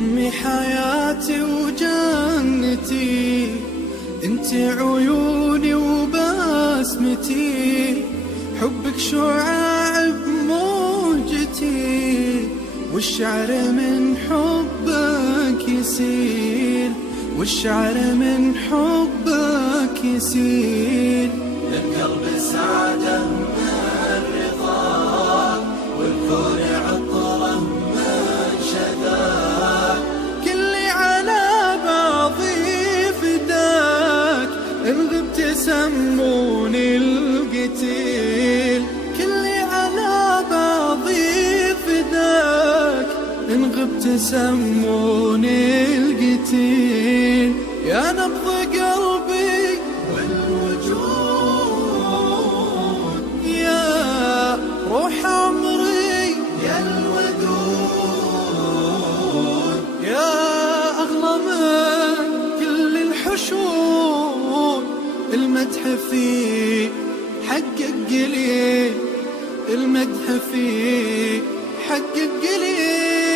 أمي حياتي وجنتي، انت عيوني وبسمتي، حبك شعاع بموجتي، والشعر من حبك يسيل، والشعر من حبك يسيل. للقلب سعادة من رضاك، والكون عطره من شذاك، كلي على بعضي فداك، إن غبت سموني القتيل، كلي على بعضي فداك، إن غبت سموني القتيل. يا نبض قلبي والوجود، يا روح عمري يا الودود، يا أغلى من كل الحشود، المدح فيه حقق لي، المدح فيه حقق لي.